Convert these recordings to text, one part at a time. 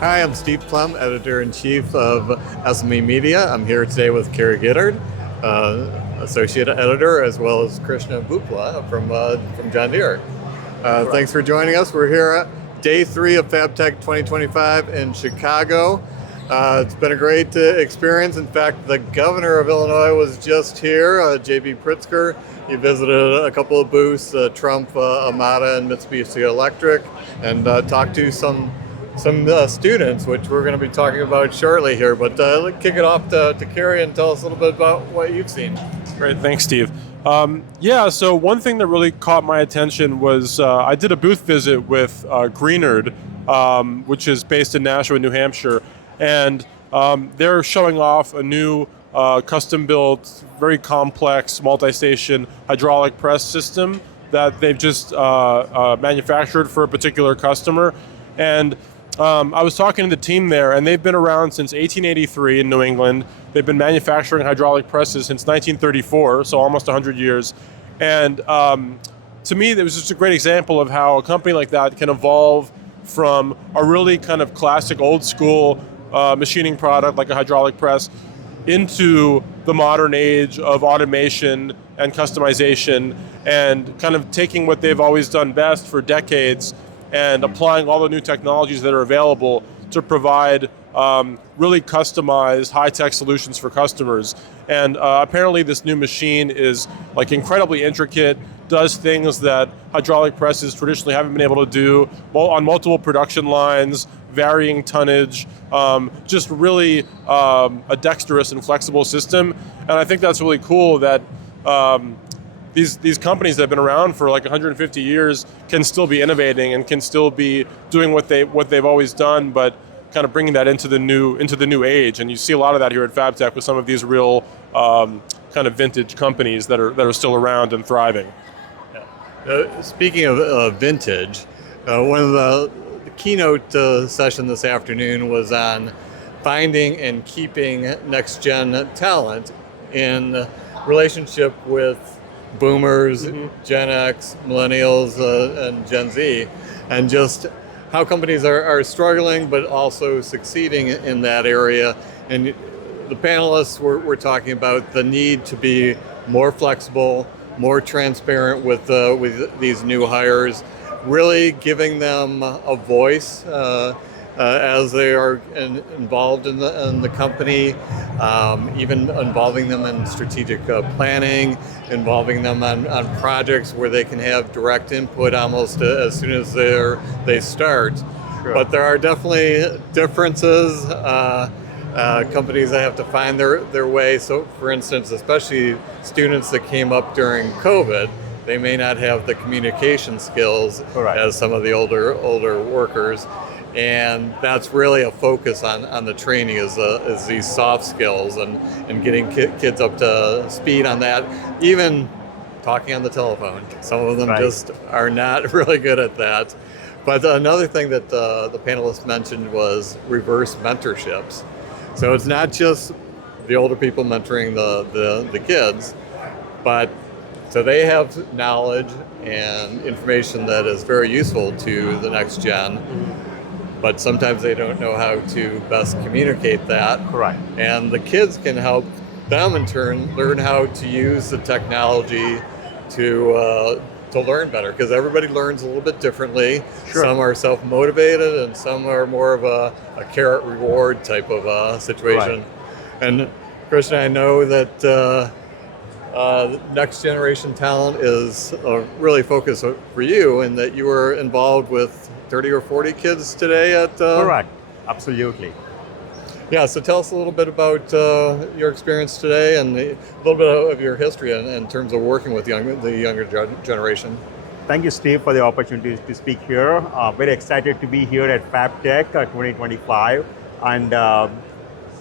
Hi, I'm Steve Plumb, Editor-in-Chief of SME Media. I'm here today with Cary Gitter, Associate Editor, as well as Krishna Vuppala from John Deere. Thanks for joining us. We're here at Day 3 of FABTECH 2025 in Chicago. It's been a great experience. In fact, the governor of Illinois was just here, J.B. Pritzker. He visited a couple of booths, Trump, Amada, and Mitsubishi Electric, and talked to some students, which we're going to be talking about shortly here. But let's kick it off to Cary and tell us a little bit about what you've seen. Great, thanks, Steve. So one thing that really caught my attention was I did a booth visit with Greenard, which is based in Nashua, New Hampshire, and they're showing off a new custom-built, very complex, multi-station hydraulic press system that they've just manufactured for a particular customer. And I was talking to the team there, and they've been around since 1883 in New England. They've been manufacturing hydraulic presses since 1934, so almost 100 years. And to me, it was just a great example of how a company like that can evolve from a really kind of classic old school machining product like a hydraulic press into the modern age of automation and customization, and kind of taking what they've always done best for decades and applying all the new technologies that are available to provide really customized high-tech solutions for customers. And apparently this new machine is like incredibly intricate, does things that hydraulic presses traditionally haven't been able to do on multiple production lines, varying tonnage, just really a dexterous and flexible system. And I think that's really cool that these companies that have been around for like 150 years can still be innovating and can still be doing what they've always done, but kind of bringing that into the new age. And you see a lot of that here at FABTECH with some of these real kind of vintage companies that are still around and thriving. Speaking of vintage, one of the keynote session this afternoon was on finding and keeping next-gen talent in relationship with boomers, Gen X, millennials, and Gen Z, and just how companies are struggling but also succeeding in that area. And the panelists were talking about the need to be more flexible, more transparent with these new hires, really giving them a voice as they are involved in the company, even involving them in strategic planning, involving them on projects where they can have direct input almost as soon as they start. Sure. But there are definitely differences. Companies that have to find their way. So for instance, especially students that came up during COVID, they may not have the communication skills as some of the older workers. And that's really a focus on the training is these soft skills and getting kids up to speed on that. Even talking on the telephone. Some of them just are not really good at that. But another thing that the panelists mentioned was reverse mentorships. So it's not just the older people mentoring the kids, but so they have knowledge and information that is very useful to the next gen. But sometimes they don't know how to best communicate that. Correct. And the kids can help them in turn learn how to use the technology to learn better, because everybody learns a little bit differently. Sure. Some are self-motivated and some are more of a carrot reward type of situation. Right. And Krishna, I know that next generation talent is a really focus for you, and that you were involved with 30 or 40 kids today at... Correct, absolutely. Yeah, so tell us a little bit about your experience today and a little bit of your history in terms of working with the younger generation. Thank you, Steve, for the opportunity to speak here. Very excited to be here at FABTECH 2025 and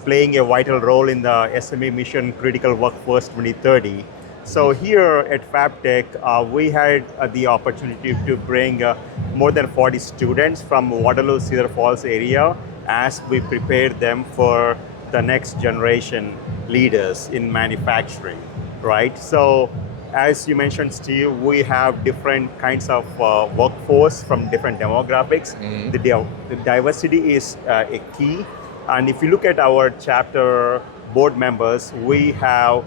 playing a vital role in the SME Mission Critical Workforce 2030. So here at FABTECH, we had the opportunity to bring more than 40 students from Waterloo, Cedar Falls area as we prepare them for the next generation leaders in manufacturing, right? So As you mentioned, Steve, we have different kinds of workforce from different demographics. The diversity is a key. And if you look at our chapter board members, we have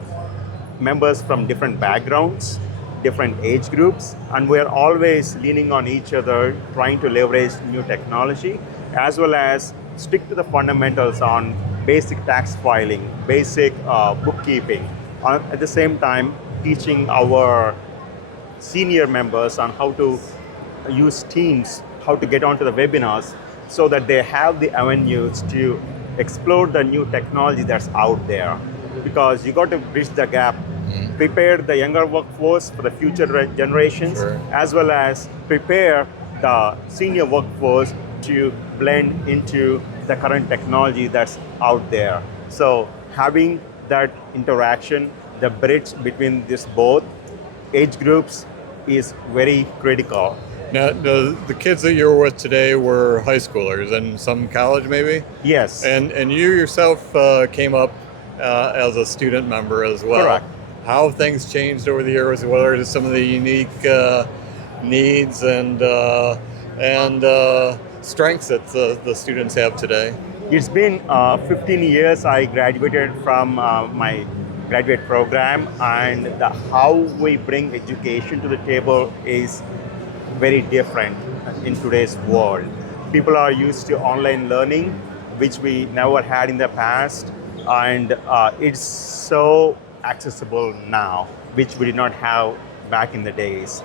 members from different backgrounds, different age groups, and we're always leaning on each other, trying to leverage new technology, as well as stick to the fundamentals on basic tax filing, basic bookkeeping. At the same time, teaching our senior members on how to use Teams, how to get onto the webinars, so that they have the avenues to explore the new technology that's out there. Because you got to bridge the gap, prepare the younger workforce for the future generations, as well as prepare the senior workforce to blend into the current technology that's out there. So having that interaction, the bridge between this both age groups is very critical. Now, the kids that you were with today were high schoolers and some college maybe? Yes. And you yourself came up as a student member as well. Correct. How have things changed over the years? What are some of the unique needs and strengths that the students have today? It's been 15 years I graduated from my graduate program, and how we bring education to the table is very different in today's world. People are used to online learning, which we never had in the past, and it's so accessible now, which we did not have back in the days.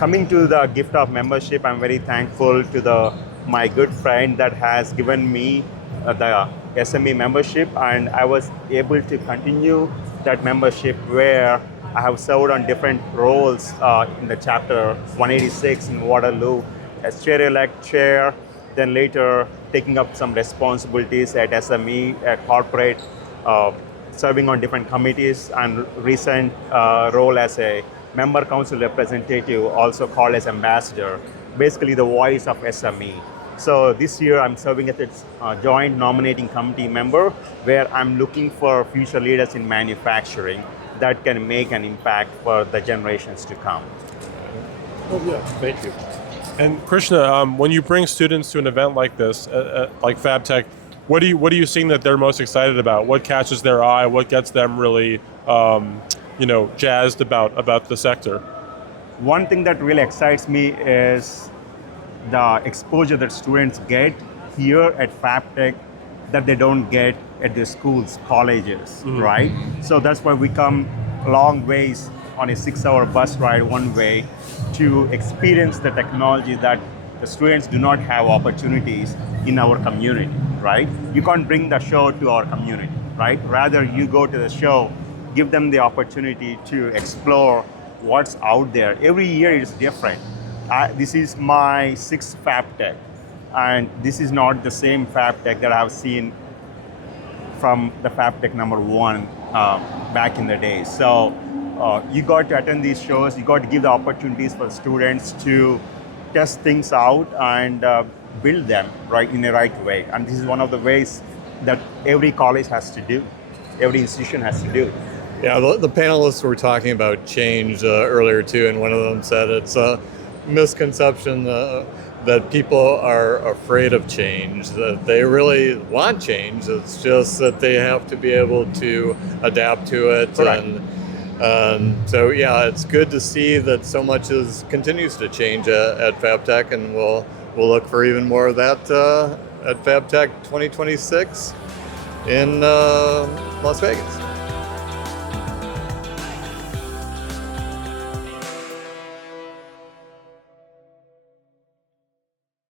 Coming to the gift of membership, I'm very thankful to my good friend that has given me the SME membership, and I was able to continue that membership where I have served on different roles in the chapter 186 in Waterloo as chair-elect chair, then later taking up some responsibilities at SME, at corporate, serving on different committees, and recent role as a member council representative, also called as ambassador, basically the voice of SME. So this year I'm serving as its joint nominating committee member, where I'm looking for future leaders in manufacturing that can make an impact for the generations to come. Oh, yeah, thank you. And Krishna, when you bring students to an event like this, like FABTECH, what are you seeing that they're most excited about? What catches their eye? What gets them really, jazzed about the sector? One thing that really excites me is the exposure that students get here at FABTECH that they don't get at their schools, colleges, right? So that's why we come a long ways on a 6-hour bus ride one way to experience the technology that the students do not have opportunities in our community, right? You can't bring the show to our community, right? Rather, you go to the show, give them the opportunity to explore what's out there. Every year is different. This is my 6th FABTECH, and this is not the same FABTECH that I've seen from the FABTECH number 1 back in the day. So you got to attend these shows, you got to give the opportunities for students to test things out and build them right in the right way. And this is one of the ways that every college has to do, every institution has to do. Yeah, the panelists were talking about change earlier too, and one of them said it's a misconception that people are afraid of change, that they really want change. It's just that they have to be able to adapt to it. Correct. And so, yeah, it's good to see that so much continues to change at FABTECH, and we'll look for even more of that at FABTECH 2026 in Las Vegas.